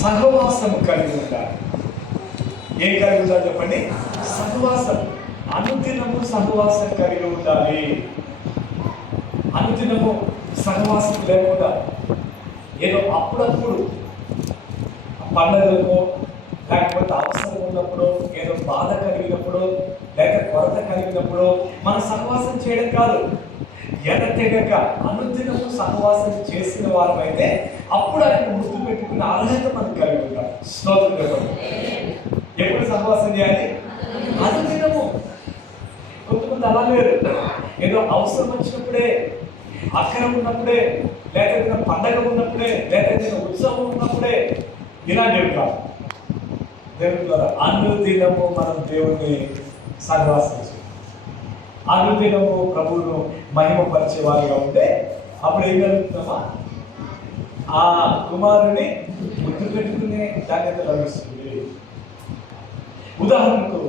సహవాసము కలిగి ఉండాలి. ఏం కలిగి ఉండాలి చెప్పండి? సహవాసం. అనుదినము సహవాసం కలిగి ఉండాలి. అనుదినము సహవాసం లేకుండా ఏదో అప్పుడప్పుడు పండుగలకు లేకపోతే అవసరం ఉన్నప్పుడు, ఏదో బాధ కలిగినప్పుడు, లేక కొరత కలిగినప్పుడు మన సహవాసం చేయడం కాదు. ఎడతెగక అనుదినము సహవాసం చేసిన వారమైతే అప్పుడు ఆయన ముద్దు పెట్టుకున్న అర్హత మనకు కలిగి ఉంటాం. స్తోత్రం చెప్పండి. ఎప్పుడు సహవాసం చేయాలి? అనుదినము. కొంతమంది అలా లేరు. ఏదో అవసరం వచ్చినప్పుడే, అక్కర ఉన్నప్పుడే, లేకపోతే పండగ ఉన్నప్పుడే, లేకపోతే ఉత్సవం ఉన్నప్పుడే ఇలాంటివి కాదు. దేవుని ద్వారా అనుదినము మనం దేవుని సహవాసం చేయాలి. అనుదినము ప్రభువును మహిమపరిచే వారిగా ఉంటే అప్పుడు ఏం కలుగుతున్నామా? ఆ కుమారుని ముద్దు పెట్టుకునే ధన్యత లభిస్తుంది. ఉదాహరణకు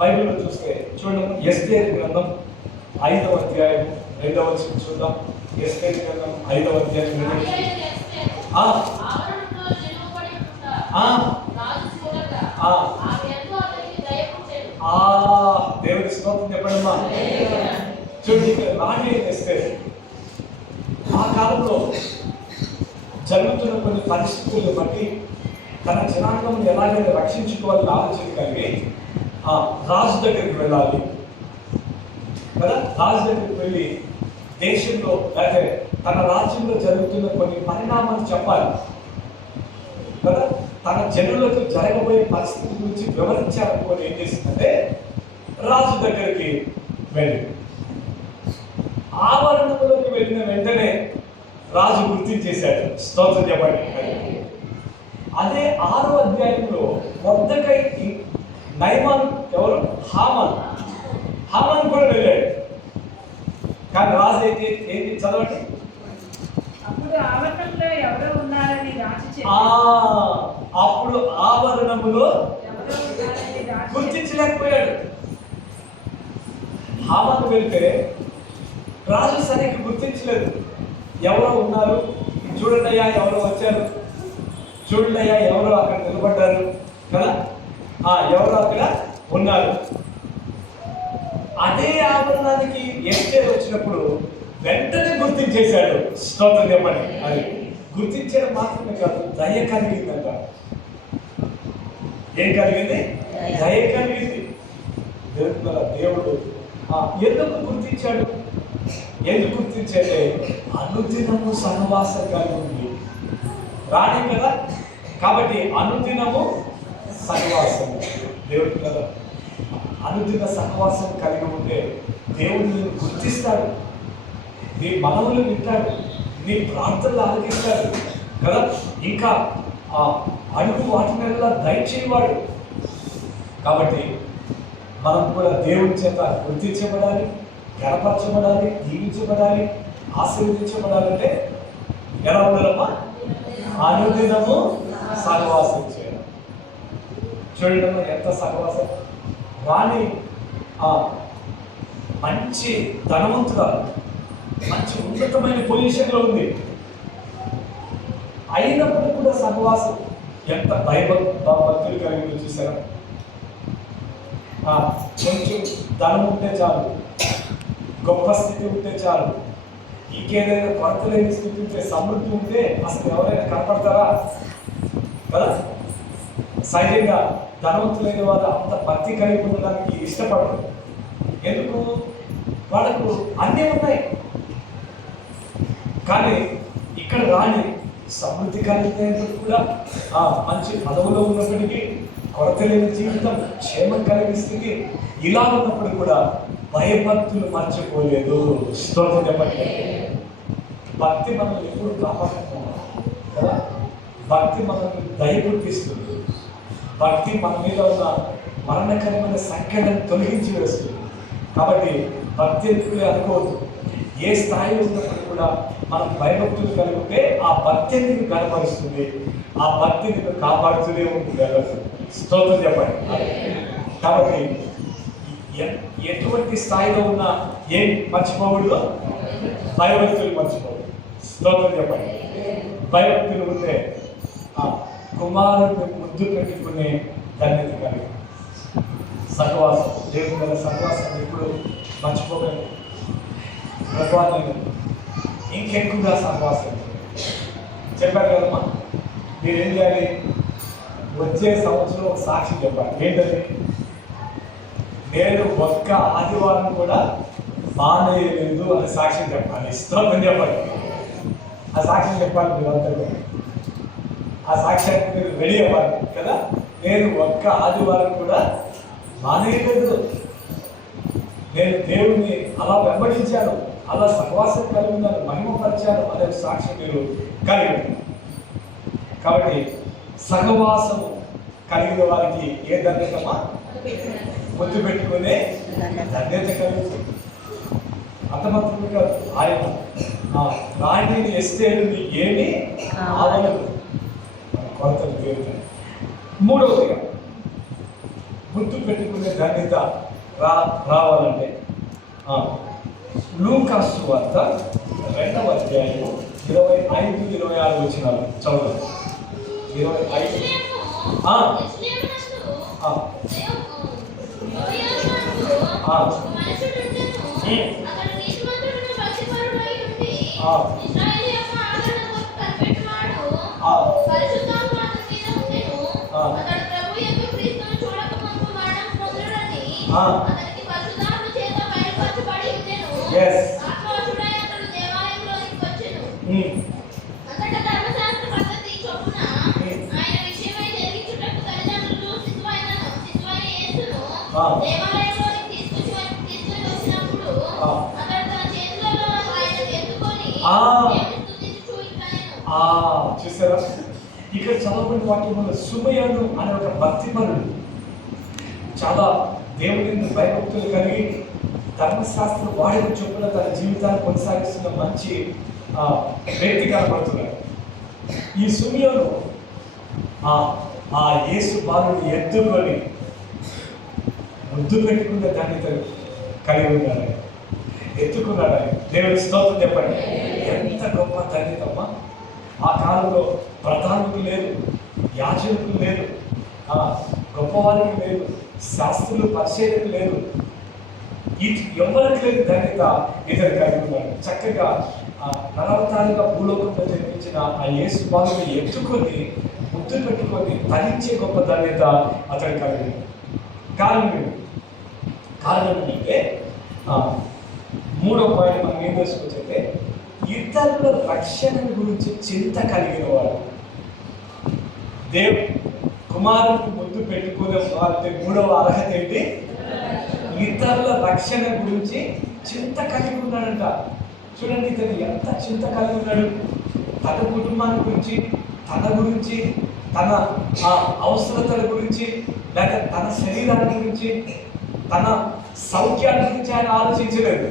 బైబిల్లో చూస్తే చూడండి, ఎస్తేరు గ్రంథం 5వ అధ్యాయం 2వ వచనం చూద్దాం. ఎస్తేరు గ్రంథం 5వ అధ్యాయం 2వ వచనం. దేవుడి స్తోత్రం చెప్పండమ్మా. చూడండి, రాణి ఎస్తేరు ఆ కాలంలో జరుగుతున్న కొన్ని పరిస్థితులను బట్టి తన జనాంగం ఎలాగైనా రక్షించుకోవాలని ఆలోచన కలిగి రాజు దగ్గరికి వెళ్ళాలి కదా. రాజు దగ్గరికి వెళ్ళి దేశంలో లేకపోతే తన రాజ్యంలో జరుగుతున్న కొన్ని పరిణామాలు చెప్పాలి కదా. తన జనులకు జరగబోయే పరిస్థితి గురించి వివరించాలనుకోని ఏం చేసిందంటే రాజు దగ్గరికి వెళ్ళి ఆవరణలోకి వెళ్ళిన వెంటనే రాజు గుర్తించేశాడు. స్తోత్రం చెప్పండి. అదే 6వ అధ్యాయంలో మొర్దెకై నయమాను ఎవరు? హామాన్ కూడా వెళ్ళాడు. కానీ రాజు అయితే ఏంటి చదవండి. అప్పుడు ఆవరణములో గుర్తించలేకపోయాడు. హామాను వెళ్తే రాజు సరిగ్గా గుర్తించలేదు. ఎవరో ఉన్నారు, చూడండి అయ్యా ఎవరో వచ్చారు, చూడండి అయ్యా ఎవరో అక్కడ నిలబడ్డారు కదా, ఎవరో అక్కడ ఉన్నారు. అదే ఆవరణానికి ఎస్టేర్ వచ్చినప్పుడు వెంటనే గుర్తించేశాడు. స్తోత్రం చెప్పండి. అది గుర్తించడం మాత్రమే కాదు, దయ కలిగిందంట. ఏం కలిగింది? దయ కలిగింది. దేవుడు ఎందుకు గుర్తించాడు? ఎందుకు గుర్తించాడే? అనుదినము సహవాసం కలిగి ఉంది రాణి కదా. కాబట్టి అనుదినము సహవాసం దేవుడు కదా. అనుదిన సహవాసం కలిగి ఉంటే దేవుడు నిన్ను గుర్తిస్తాడు, నీ మనవులు వింటాడు, నీ ప్రార్థనలు ఆలకిస్తాడు కదా. ఇంకా అడుగు వాటినల్లా దయచేయవాడు. కాబట్టి మనం కూడా దేవుని చేత గుర్తించబడాలి, గణపరచబడాలి, దీవించబడాలి, ఆశీర్వదించబడాలంటే ఎలా ఉండాలమ్మా? అనుదినము సహవాసం చేయాలి. చూడడం ఎంత సహవాసం. రాణి మంచి ధనవంతురాలు, మంచి ఉన్నతమైన పొజిషన్లో ఉంది. అయినప్పుడు కూడా సహవాసం ఎంత భక్తులు కలిగి చూసారా. కొంచెం ధనం ఉంటే చాలు, గొప్ప స్థితి ఉంటే చాలు, ఇంకేదైనా కొరత లేని స్థితి ఉంటే, సమృద్ధి ఉంటే అసలు ఎవరైనా కనపడతారా కదా. సహజంగా ధనవంతులైన వారు అంత భక్తి కలిగి ఉండడానికి ఇష్టపడరు. ఎందుకు? వాళ్ళకు అన్నీ ఉన్నాయి. కానీ ఇక్కడ రాణి సమృద్ధి కలిగినప్పుడు కూడా, మంచి పదవులో ఉన్నప్పటికీ, కొరత లేని జీవితం, క్షేమం కలిగిన స్థితి, ఇలా ఉన్నప్పుడు కూడా భయభక్తులు మర్చిపోలేదు. స్తోత్రం చెప్పండి. భక్తి మనల్ని ఎప్పుడు కాపాడుతున్నాం కదా. భక్తి మనల్ని దయ పుట్టిస్తుంది. భక్తి మన మీద ఉన్న మరణకరమైన సంఖ్యలను తొలగించి వేస్తుంది. కాబట్టి భక్తి ఎందుకులే అనుకోవద్దు. ఏ స్థాయిలో ఉన్నప్పుడు కూడా మనం భయభక్తులు కలిగి ఉంటే ఆ భక్తి నీకు కనపరుస్తుంది, ఆ భక్తి నీకు కాపాడుతూనే ఉంటుంది. స్తోత్రం చెప్పండి. కాబట్టి ఎటువంటి స్థాయిలో ఉన్నా ఏం మర్చిపోకూడదు? భయభక్తులు మర్చిపోకూడదు. స్తోత్రం చెప్పండి. భయభక్తులు ఉంటే కుమారుడిని ముద్దు పెట్టుకునే ధన్యత కలిగి సహవాసం, దేవుని గల సహవాసం ఎప్పుడు మర్చిపోకండి. ప్రభా నేను ఇంకెక్కువగా సహవాసం చెప్పారు కదమ్మా. మీరేం చేయాలి? వచ్చే సంవత్సరం ఒక సాక్షి చెప్పాలి. ఏంటది? నేను ఒక్క ఆదివారం కూడా మానేయలేదు అని సాక్ష్యం చెప్పాలి. స్తోత్రం చెప్పాలి. ఆ సాక్ష్యం చెప్పాలి మీరందరూ. ఆ సాక్ష్యానికి మీరు రెడీ అవ్వాలి కదా. నేను ఒక్క ఆదివారం కూడా మానేయలేదు, నేను దేవుణ్ణి అలా వెంబడించాను, అలా సహవాసం కలిగి ఉన్నాను, మహిమపరిచాను అనే సాక్ష్యం మీరు కలిగి. కాబట్టి సహవాసము కలిగిన వారికి ఏ ధన్యతమా? ముద్దు పెట్టుకునే ధన్యత కలుగుతుంది. అంతమాత్రమే కాదు, ఆయన రాణి ఎస్తేరుని ఏమి ఆవలేదు కొరతలు తీరుతాయి. మూడవదిగా ముద్దు పెట్టుకునే ధన్యత రావాలంటే లూకాసు వార్త 2వ అధ్యాయము 25-26 వచనాలు చదవండి. 25 చూసారా? ఇక్కడ చదవబడిన వాక్యంలో సుమయోను అనే ఒక భక్తిపరుడు, చాలా దేవుని భయభక్తులు కలిగి ధర్మశాస్త్రం వాడిన చొప్పున తన జీవితాన్ని కొనసాగిస్తున్న మంచి వ్యక్తి కనపడుతున్నాడు. ఈ సుమయోను ఆ యేసు బాలుని ఎత్తుకొని ముద్దు పెట్టుకునే ధన్యత కలిగి ఉన్నాడు. ఎత్తుకున్నాడు. దేవుని స్తోత్రం చెప్పండి. ఎంత గొప్ప ధన్యతమ్మా! ఆ కాలంలో ప్రధానులకు లేదు, యాజకులు లేదు, గొప్పవారికి లేదు, శాస్త్రులు పరిచయం లేదు, ఎవరికి లేదు ధన్యత ఇతరు కలిగి ఉన్నాడు. చక్కగా నరవతారిగా భూలోకంలో జన్మించిన ఆ యేసు బాలుని ఎత్తుకొని ముద్దు పెట్టుకొని ధరించే గొప్ప ధన్యత అతడు కలిగి. కారణం ఏంటంటే మూడో పాయింట్ మనం ఏం తెలుసుకోవచ్చంటే ఇతరుల రక్షణ గురించి చింత కలిగిన వాడు. కుమారుడికి ముద్దు పెట్టుకునే వాళ్ళ మూడవ అర్హత ఏంటి? ఇతరుల రక్షణ గురించి చింత కలిగి ఉన్నాడంట. చూడండి, ఇతను ఎంత చింత కలిగి ఉన్నాడు. తన కుటుంబాన్ని గురించి, తన గురించి, తన అవసరతల గురించి, లేక తన శరీరాన్ని గురించి, తన సౌఖ్యాన్ని గురించి ఆయన ఆలోచించలేదు.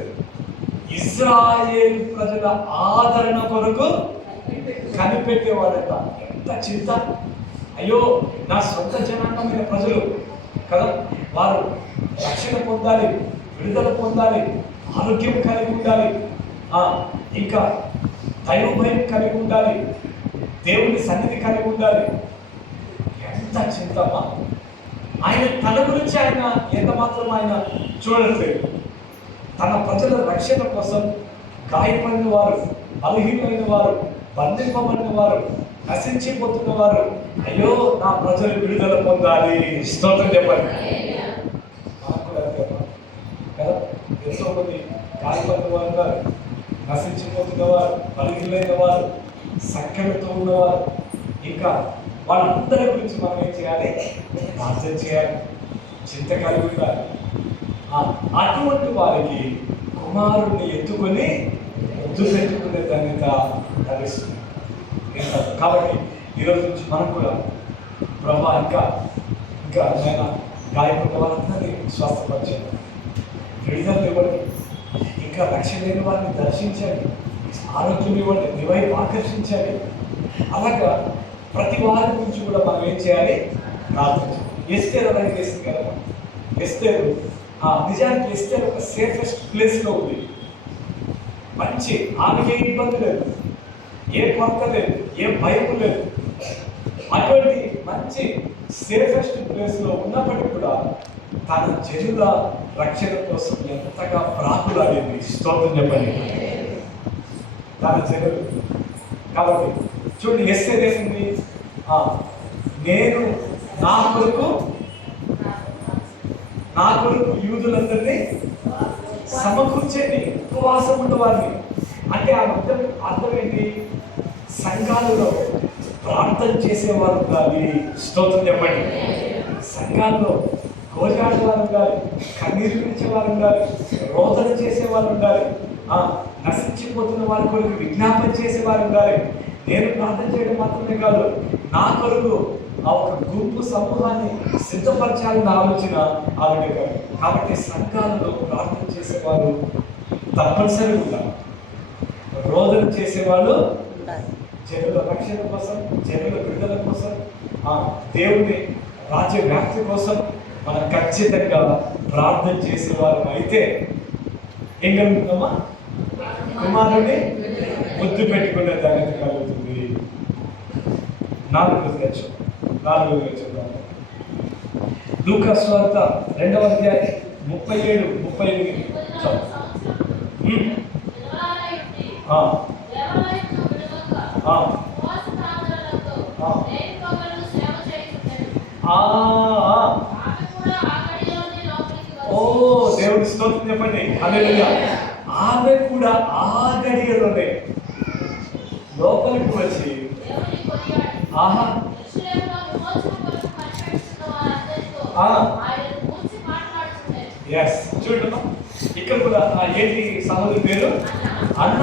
ఇజ్రాయేల్ ప్రజల ఆదరణ కొరకు కనిపెట్టేవాడంట. ఎంత చింత! అయ్యో, నా సొంత జనాంగమైన ప్రజలు కదా, వారు రక్షణ పొందాలి, విడుదల పొందాలి, ఆరోగ్యం కలిగి ఉండాలి, ఇంకా దైవ భయం కలిగి ఉండాలి, దేవుని సన్నిధి కలిగి ఉండాలి. ఎంత చింతమా! ఆయన తన గురించి ఆయన ఎంత మాత్రం ఆయన చూడట్లేదు. తన ప్రజల రక్షణ కోసం గాయపడిన వారు, బలహీనమైన వారు, బంధింపబడిన వారు, నశించిపోతున్న వారు, అయ్యో నా ప్రజలు విడుదల పొందాలి. స్తోత్రం చెప్పండి. మనకు కూడా కదా, ఎంతో మంది గాయపడిన వారు ఉన్నారు, నశించిపోతున్న వారు, బలహీనమైన వారు, సంఖ్యలతో ఉన్నవారు. ఇంకా వాళ్ళందరి గురించి మనం ఏం చేయాలి? ప్రార్థన చేయాలి, చింత కలిగి ఉండాలి. అటువంటి వారికి కుమారుడిని ఎత్తుకొని ముద్దు పెట్టుకునే ధన్యత లభిస్తుంది. కాబట్టి ఈరోజు నుంచి మనం కూడా ప్రభా ఇంకా ఆయన గాయపడిన వారందరినీ స్వస్థపరచండి, విడుదల ఇవ్వండి, ఇంకా రక్షణ లేని వారిని దర్శించండి, ఆరోగ్యం ఇవ్వండి, నీ వైపు ఆకర్షించండి. అలాగా ప్రతి వారి గురించి కూడా మనం ఏం చేయాలి? ప్రార్థించాలి. ఎస్తేరు అలాగే చేసింది కదా. ఎస్తేరు నిజానికి ఎస్తేరు ఒక సేఫెస్ట్ ప్లేస్లో ఉంది. మంచి, ఆమెకి ఏ ఇబ్బంది లేదు, ఏ కొరత లేదు, ఏ భయం లేదు. అటువంటి మంచి సేఫెస్ట్ ప్లేస్ లో ఉన్నప్పటికీ కూడా తన జనుల రక్షణ కోసం ఎంతగా ప్రాకులాడింది. స్తోత్రం చెప్పండి. తన జనులు కాబట్టి చూడండి, ఎస్తేర్ ఏమింది, నేను నా కొరకు యూదులందరినీ సమకూర్చండి, ఉపవాసం ఉన్నవారిని. అంటే ఆ అర్థం ఏంటి? సంఘాలలో ప్రార్థన చేసేవారు ఉండాలి. స్తోత్రం చెప్పండి. సంఘాల్లో కోజాడేవారు ఉండాలి, కన్నీరు విడిచేవారు ఉండాలి, రోదన చేసేవారు ఉండాలి, నశించిపోతున్న వారి కొరకు విజ్ఞాపన చేసేవారు ఉండాలి. నేను ప్రార్థన చేయడం మాత్రమే కాదు, నా కొరకు ఆ ఒక గుంపు సమూహాన్ని సిద్ధపరచాలని ఆలోచన ఆవిడ. కాబట్టి సంఘాలలో ప్రార్థన చేసేవారు తప్పనిసరిగా ఉండాలి. రోదన చేసేవాళ్ళు జనుల రక్షణ కోసం, జనుల విడుదల కోసం, దేవుని రాజ్య వ్యాప్తి కోసం మనం ఖచ్చితంగా ప్రార్థన చేసేవారు అయితే ఏం కలుగుతామా? కుమారుని ముద్దు పెట్టుకునే దానికి కలుగుతుంది. 4వ వచనం లూకా సువార్త 2వ అధ్యాయం 37-38. దేవుడి స్తోత్రం చెప్పండి. హల్లెలూయా. ఆమె కూడా ఆ గడియలోనే లోపలికి వచ్చి చూడమ్మా, ఇక్కడ కూడా ఏంటి సహోదరి పేరు? అన్న.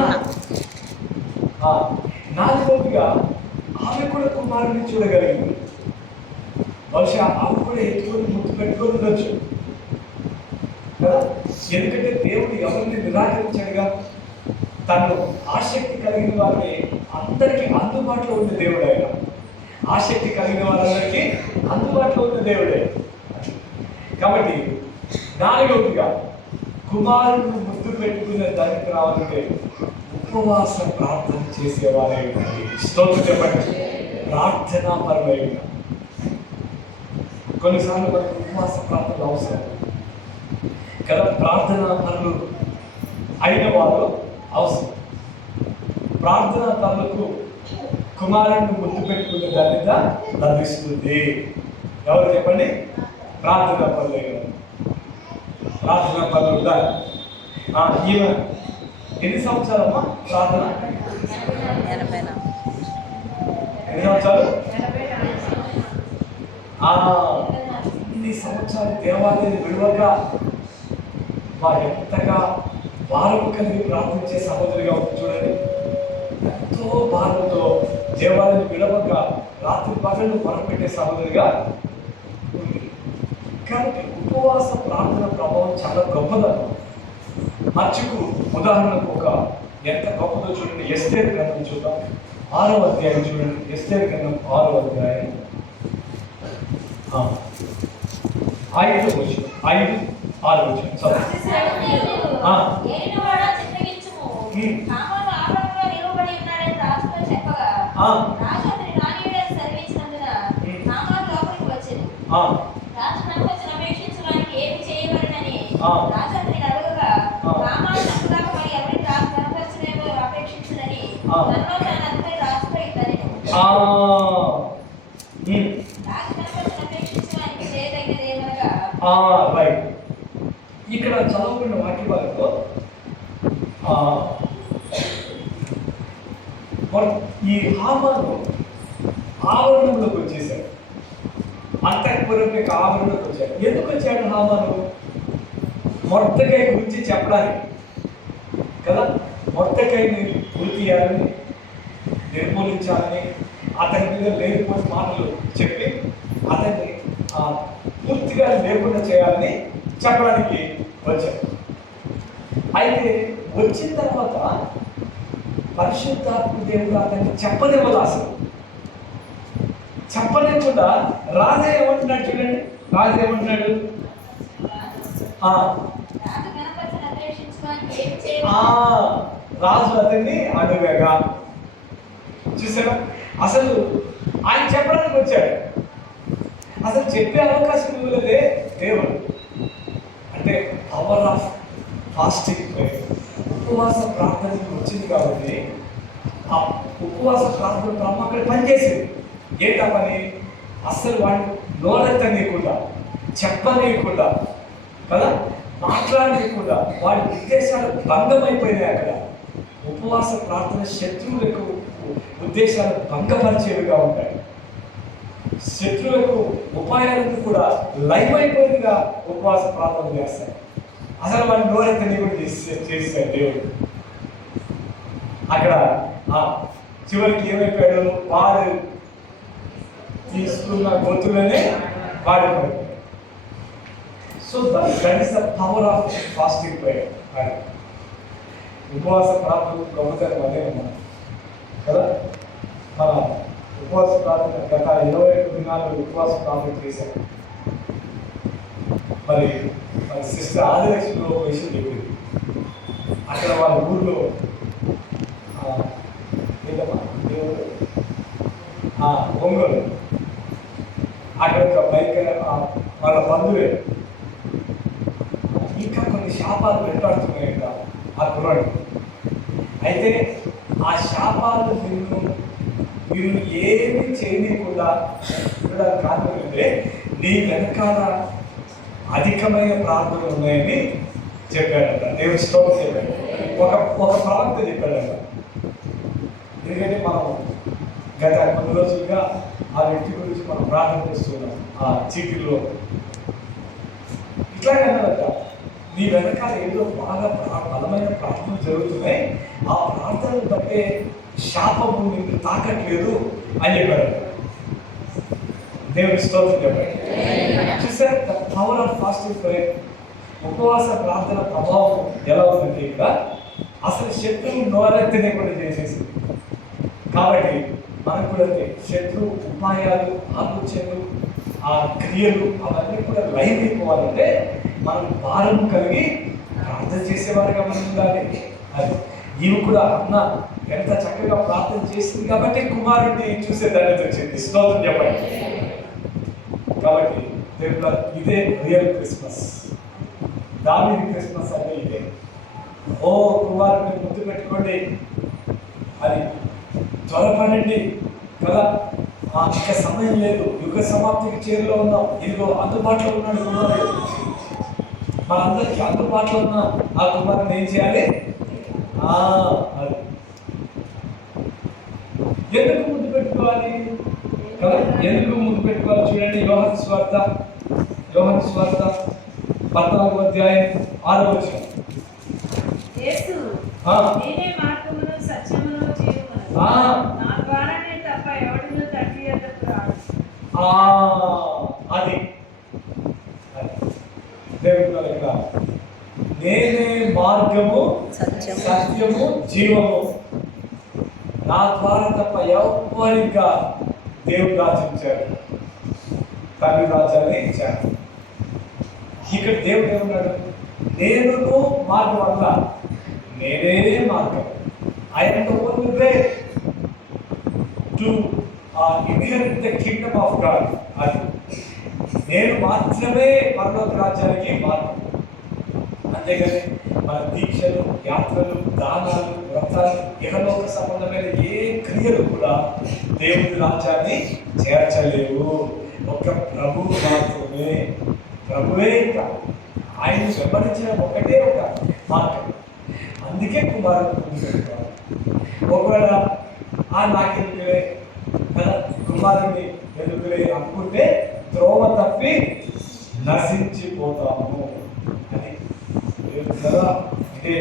4వదిగా ఆమె కూడా కుమారుని చూడగలిగింది. బహుశా ఆమె కూడా ఎత్తుకొని ముద్దు పెట్టుకొని ఉండొచ్చు కదా. ఎందుకంటే దేవుడు ఎవరిని నిరాకరించాడుగా. తను ఆసక్తి కలిగిన వారిని అందరికీ అందుబాటులో ఉన్న దేవుడు ఆయన. ఆసక్తి కలిగిన వారందరికీ అందుబాటులో ఉన్న దేవుడే. కాబట్టి 4వదిగా కుమారుడు ముద్దు పెట్టుకునే దానికి రావాలంటే ఉపవాస ప్రార్థన చేసేవారే ఉండాలి. స్తోత్రం చెప్పండి. ప్రార్థనా పరమై ఉండాలి. కొన్నిసార్లు మనకు ఉపవాస ప్రార్థనలు అవసరం కదా. ప్రార్థనా పరులు అయిన వారు అవసరం. ప్రార్థనా పరులకు కుమారుడిని ముద్దు పెట్టుకునే దానిగా లభిస్తుంది. ఎవరు చెప్పండి? ప్రార్థనా పరులు. ప్రార్థనా పరులు ఉండాలి. ఈమె ఎన్ని సంవత్సరాలమ్మా ప్రార్థన? ఎన్ని సంవత్సరాలు? ఇన్ని సంవత్సరాలు దేవాలయం విలువక ఎంతగా భారం కలిగి ప్రార్థించే సహోదరిగా ఉంది. చూడండి, ఎంతో భారంతో దేవాలయం విడవక రాత్రి పగళ్ళు మొరపెట్టే సహోదరిగా ఉంది. కాబట్టి ఉపవాస ప్రార్థన ప్రభావం చాలా గొప్పదన్న. మర్చికు ఉదాహరణకు ఎంత గొప్పదో చూడండి. ఎస్తేరు గ్రంథం చూద్దాం, 6వ అధ్యాయం చూడండి. ఎస్తేరు గ్రంథం 6వ అధ్యాయం 5-6 రైట్. ఇక్కడ చదువుకున్న వాక్య భాగంలో ఈ హామాను ఆవరణంలోకి వచ్చేసాడు. అంతఃపురం యొక్క ఆవరణలోకి వచ్చాడు. ఎందుకు వచ్చాడు హామాను? మొర్దెకై గురించి చెప్పడానికి కదా. మొర్దెకైని గురి తీయాలని, నిర్మూలించాలని, అతని మీద లేనిపోయిన మాటలు చెప్పి అతన్ని పూర్తిగా లేకుండా చేయాలని చెప్పడానికి వచ్చాడు. అయితే వచ్చిన తర్వాత పరిశుద్ధాత్మ దేవుడు అతన్ని చెప్పనివ్వదు. అసలు చెప్పలేకుండా రాజు ఏమంటున్నాడు చూడండి. రాజు ఏమంటున్నాడు? రాజు అతన్ని అడుగగా చూసారా? అసలు ఆయన చెప్పడానికి వచ్చాడు, అసలు చెప్పే అవకాశం ఇవ్వలేదే దేవుడు. అంటే పవర్ ఆఫ్ ఫాస్టింగ్ ప్రేయర్, ఉపవాస ప్రార్థనకి వచ్చింది కాబట్టి ఆ ఉపవాస ప్రార్థన బ్రహ్మ అక్కడ పనిచేసింది. ఏంటా పని? అస్సలు వాడిని నోరెత్తనీయకుండా, చెప్పనీయకుండా కదా, మాట్లాడనీయకుండా వాడి ఉద్దేశాలు భంగమైపోయినాయి. అక్కడ ఉపవాస ప్రార్థన శత్రువులకు ఉద్దేశాలు భంగపరిచేవిగా ఉంటాయి. శత్రువులకు ఉపాయాలను కూడా లైవ్ అయిపోయినగా ఉపవాస ప్రార్థన చేస్తాయి. అసలు వాడిని నోరెత్తనీయకుండా చేస్తాడు దేవుడు. అక్కడ చివరికి ఏమైపోయాడు? వాడు తీసుకున్న గొంతులోనే వాడిపోయాడు. So that is the power of fasting prayer. ఉపవాస ప్రార్థన గొప్పతనం అదే మనం కదా. మన ఉపవాస ప్రార్థన గత 21 దినాలు ఉపవాస ప్రార్థన చేశాం. మరి సిస్టర్ ఆదిలక్ష్మిలో ఒక విషయం చెప్పింది. అక్కడ వాళ్ళ ఊర్లో ఒంగోలు అక్కడ ఒక బైక్ వాళ్ళ బంధువే ఇంకా కొన్ని శాపాలు వెంటాడుతున్నాయి ఆ కుర్రాడు. అయితే ఆ శాపాలు మీరు ఏమి చేయకుండా కారణం అంటే నీ వెనకాల అధికమైన ప్రార్థనలు ఉన్నాయని చెప్పాడట. దేవుడి స్తోత్రం చెప్పాడు. ఒక ప్రవక్త చెప్పాడట. ఎందుకంటే మనం గత కొన్ని రోజులుగా ఆ వ్యక్తి గురించి మనం ప్రార్థన చేస్తున్నాం. ఆ చీటిల్లో ఇట్లాగే అన్నదట, నీ వెనకాల ఏదో బాగా బలమైన ప్రార్థనలు జరుగుతున్నాయి, ఆ ప్రార్థనలు బట్టే శాపము నిన్ను తాకట్లేదు అని చెప్పాడట. దేవుడి స్తోత్రం చెప్పండి. చూసారు the power of fasting prayer. ఉపవాస ప్రార్థన ప్రభావం ఎలా ఉందంటే ఇక్కడ అసలు శత్రువు నోరెత్తనే కూడా చేసేసింది. కాబట్టి మనకు కూడా శత్రు ఉపాయాలు, ఆలోచనలు, ఆ క్రియలు అవన్నీ కూడా లైవ్ అయిపోవాలంటే మనం భారం కలిగి ప్రార్థన చేసేవారుగా మనం ఉండాలి. అది ఈమె కూడా అన్న ఎంత చక్కగా ప్రార్థన చేసింది కాబట్టి కుమారుడిని చూసే ధన్యత వచ్చింది. స్తోత్రం చెప్పండి. కాబట్టి దేవుడు ఇదే రియల్ క్రిస్మస్. దావీదు క్రిస్మస్ అంటే ఇదే. ఓ కుమారుడిని ముద్దు పెట్టుకోండి, అది త్వరపడండి కదా. ఇక సమయం లేదు, యుగ సమాప్తికి చేరులో ఉన్నాం. ఇదిగో అందుబాటులో ఉన్నాడు కుమారుడు. మనందరికీ అందుబాటులో ఉన్న ఆ కుమారుని ఏం చేయాలి? అది ఎందుకు ముద్దు పెట్టుకోవాలి కదా? ఎందుకు ముద్దు పెట్టుకోవాలి? చూడండి, యోహాను సువార్త 14వ అధ్యాయం 6వ వచనం. యేసు నేనే మార్గమును సత్యమును జీవమును, నా ద్వారానే తప్ప ఎవడును తండ్రి యొద్దకు రాడు. అది దేవుడు ఇక్కడ నేనే మార్గము సత్యము జీవము, నా ద్వారా తప్ప ఎవరిగా దేవుడు రాజించాడు, తండ్రి రాజ్యాన్ని ఇచ్చాడు. ఇక్కడ దేవుడు ఏమన్నాడు? నేను మార్గం వల్ల, నేనే మార్గం. I am the only way to inherit the kingdom of God. అది నేను మాత్రమే పరలోక రాజ్యానికి మార్గం. అంతేగాని మన దీక్షలు, యాత్రలు, దానాలు, వ్రతాలు, ఇహలోక సంబంధమైన ఏ క్రియలు కూడా దేవుడి రాజ్యాన్ని చేర్చలేవు. ఒక ప్రభువు మాత్రమే. ప్రభువే ఇంకా ఆయన వెంబడించిన ఒకటే ఒక మార్గం. అందుకే కుమారుడు పెట్టుకోవాలి. ఒకవేళ నాకెందుకులే కదా, కుమారుడిని ఎందుకులే అనుకుంటే త్రోవ తప్పి నశించిపోతాము. అది కదా. అంటే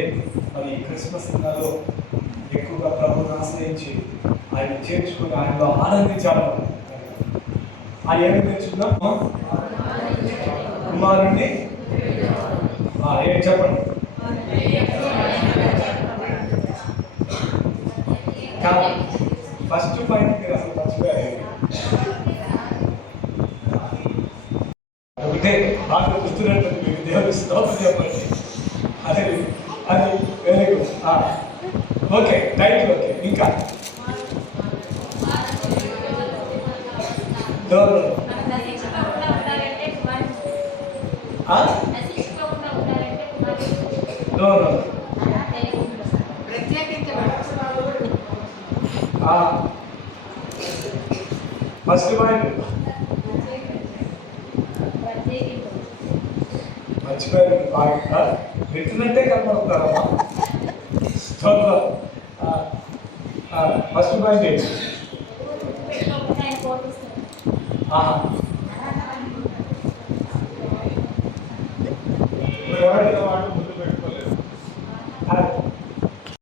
మరి క్రిస్మస్ దినాల్లో ఎక్కువగా ప్రభువుని ఆశ్రయించి ఆయన చేర్చుకుని ఆయనలో ఆనందించాలి. ఆయన ఏమి నేర్చుకున్నాం? కుమారుణ్ణి ఏం చెప్పండి? ఫస్ట్ పాయింట్ మీరు అసలు మర్చిపోయారు. ఒకటే బాగా గుర్తున్నట్టు మీకు దేవుడి స్తోత్రం చెప్పండి. అది very good. Okay right. Okay ఇంకా No, no. మనం నశించుకోకుండా ఉండాలంటే కుమారుడు. Ah? నశించుకోకుండా ఉండాలంటే కుమారుడు. No, no. అలా తెలియకుండా Ah. First point. ప్రత్యేకించు. మర్చిపోయారు బాగా వింటున్నట్టే కనపడుతున్నారమ్మా. స్తోత్రం. ఫస్ట్ పాయింట్ ఏంటి? పెట్టుకోకుండా ఆయన కోపిస్తాడు. ఆహా